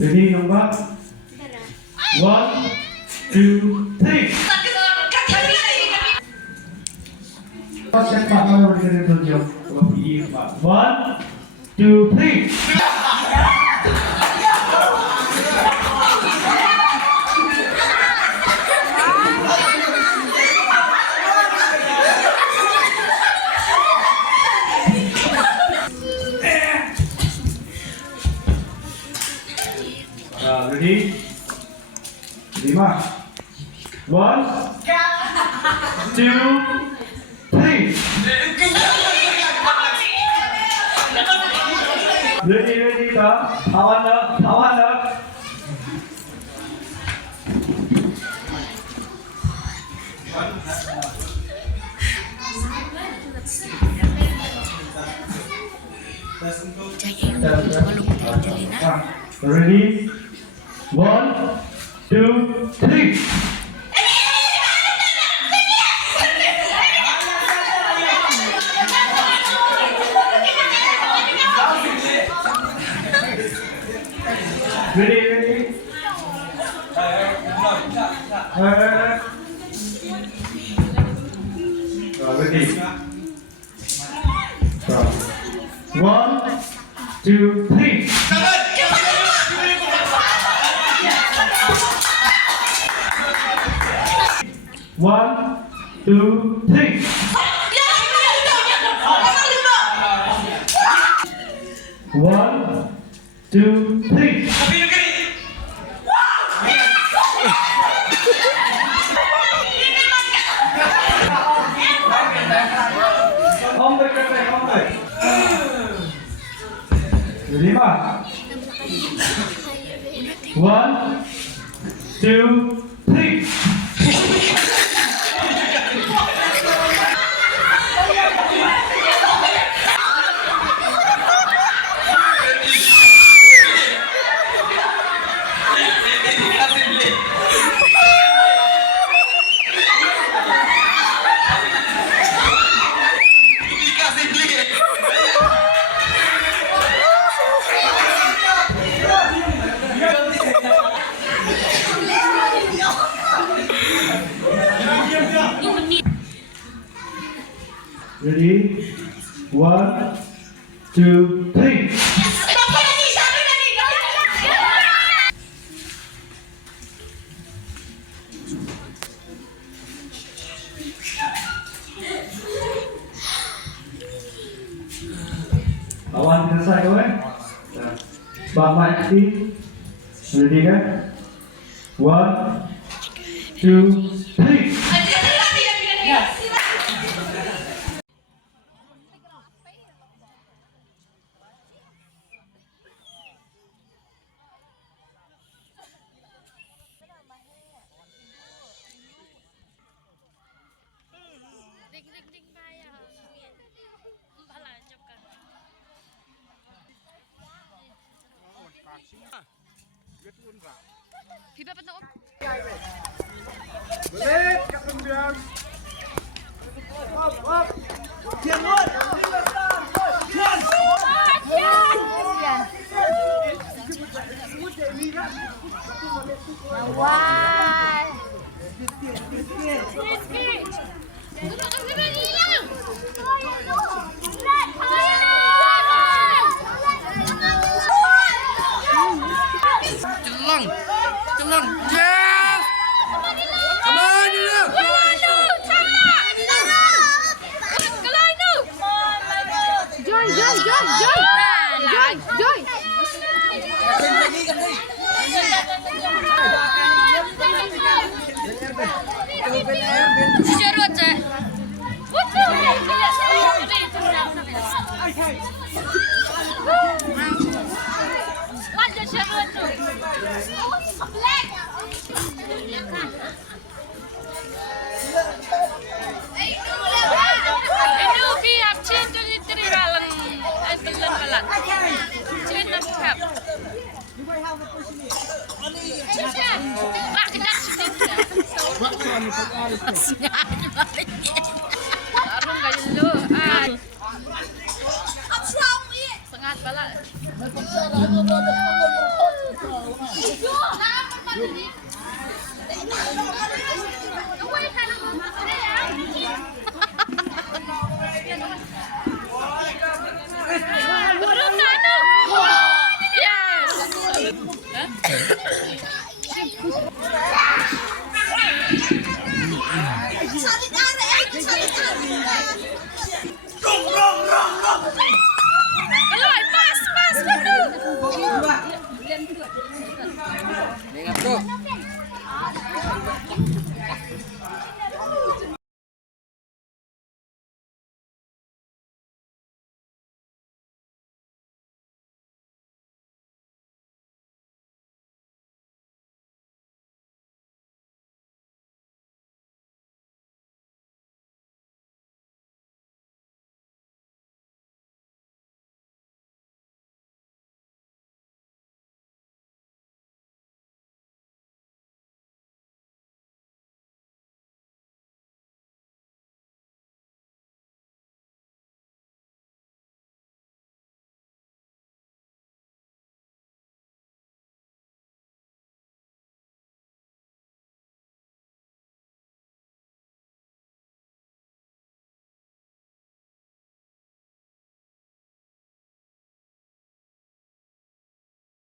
Ready, number? 1, 2, 3. Siapa kalau berdiri tunjuk? Kalau pergi 1, 2, 3. Ready? 5, 1, 2, 3. Ready, power up. Ready? 1, 2, 3. Ready? Ready? 1, 2, 3. 1, 2, 3. 1, 2, 3. Ready, Ma? 1, 2, 3. Ready? 1, 2, 3. Lawan selesai kowe. Bapak Adi. Ready kan? 1, 2, 3. Ding ba ya? Bahala jawab kan. Pipa pa to. Balik, kemudian. Up. Jangan. Awal. Celong. Yes. Come on, you. Sengat pala. Ingat bro.